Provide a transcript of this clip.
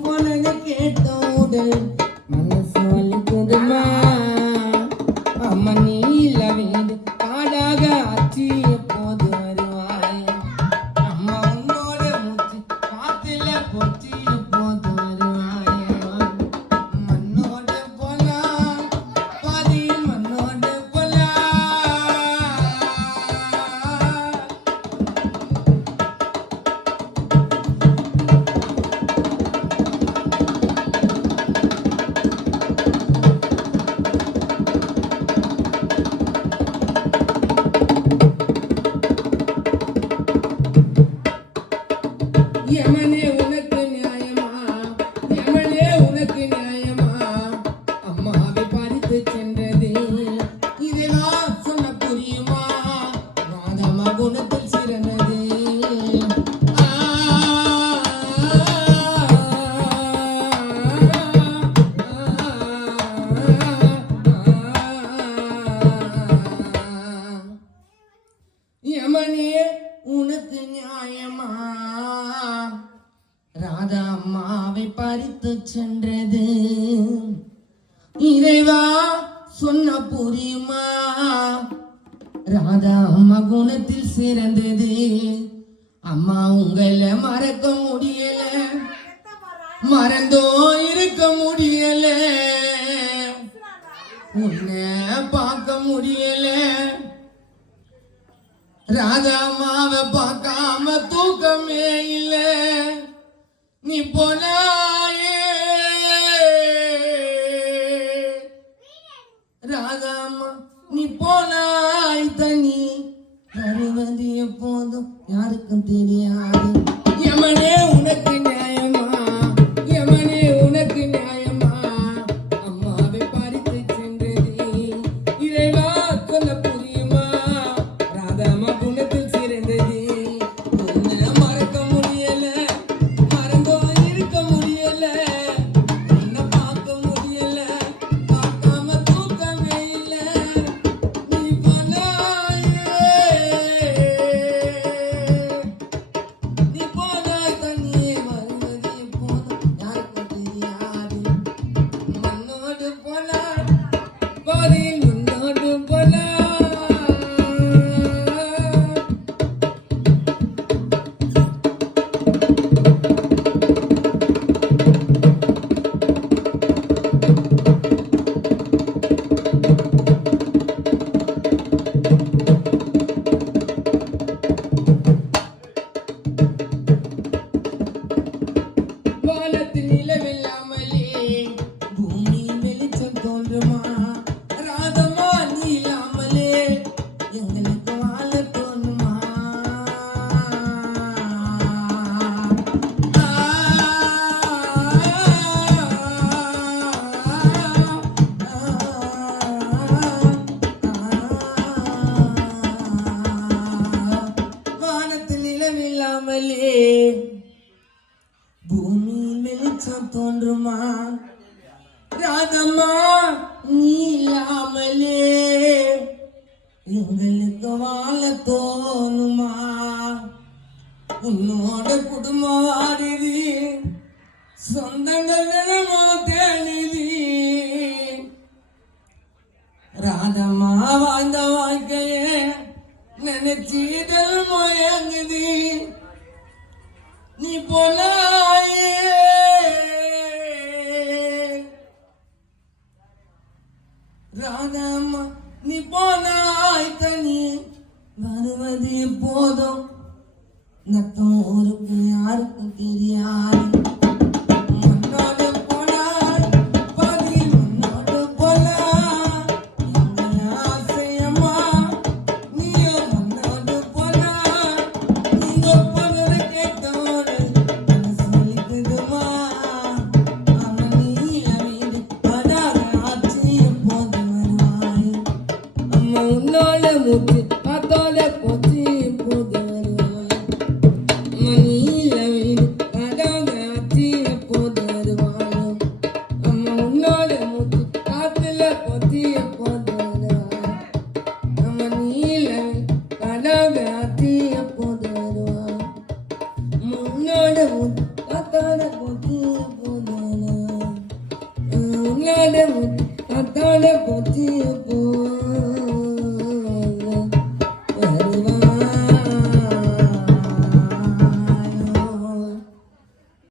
போனது கேட்டவுடன் மனசு வலிக்குதுமா அம்மா நீல வீடு காடாக ஆச்சு எப்போது வருவாய் அம்மா உன்னோட மூச்சு காத்துல போச்சு எப்போது வருவாய் மண்ணோட போலாம் பாதி மண்ணோட போலாம் யமனே உனக்கு நியாயமா யமனே உனக்கு நியாயமா அம்மாவை பறித்து சென்றது இதெல்லாம் சொன்ன புரியுமா ராதம்மா குணத்தில் சிறந்தது யமனே உனக்கு நியாயமா ராதா அம்மாவை பறித்து சென்றது இறைவா சொன்ன புரியுமா ராதா அம்மா குணத்தில் சிறந்தது அம்மா உங்களை மறக்க முடியல மறந்தோ இருக்க முடியல உன்னை பார்க்க முடியல ராதா அம்மாவை பார்க்காம தூக்கமே இல்ல நீ போனாயே ராதா அம்மா நீ போனாய் தனி வருவது எப்போதும் யாருக்கும் தெரியாது யமனே உனக்கு நியாயமா யமனே உனக்கு நியாயமா அம்மாவை பறித்து சென்றது இறைவா சொன்ன புரியுமா ராதாமா குணத்தில் சிறந்தது உன்னை மறக்க முடியல மறந்தோ இருக்க முடியல உன்னை பார்க்க முடியல பார்க்காம தூக்கமே இல்ல நீ போனாய் தனியே வருவது எப்போதும் யாருக்கும் தெரியாது மண்ணோடு போனாய் பாதையில் முன்னோடு போனாய் வானத்தில் நிலவில்லாமலே பூமியில் வெளிச்சம் தோன்றுமா ராதம்மா நீ இல்லாமலே எங்களுக்கு வாழ தோணுமா வானத்தில் நிலவில்லாமலே பூமியில் வெளிச்சம் தோன்றுமா ராதம்மா நீ இல்லாமலே எங்களுக்கு வாழ தோணுமா உன்னோட குடும்பம் வாடுது சொந்தங்கள் தினமோ தேடுது ராதம்மா வாழ்ந்த வாழ்க்கைய நினைச்சீடல் மயங்குது நீ போனாயே ராதாம்மா நீ போனாய் தனி வருவது எப்போதும் நத்தம் ஊருக்கு யாருக்கும் தெரியாது மண்ணோடு போனாய் பாதி மண்ணோடு போனாய் எங்கள் ஆசையம்மா நீயோ மண்ணோடு போனாய் நீங்க போனதை கேட்டோடு மனசு வலிக்குதுமா அம்மா நீல வீடு காடாக ஆச்சு எப்போது வருவாய் அம்மா உன்னோட மூச்சு காத்தோட போச்சு எப்போது வருவாய் அம்மா நீல வீடு காடாக வச்சு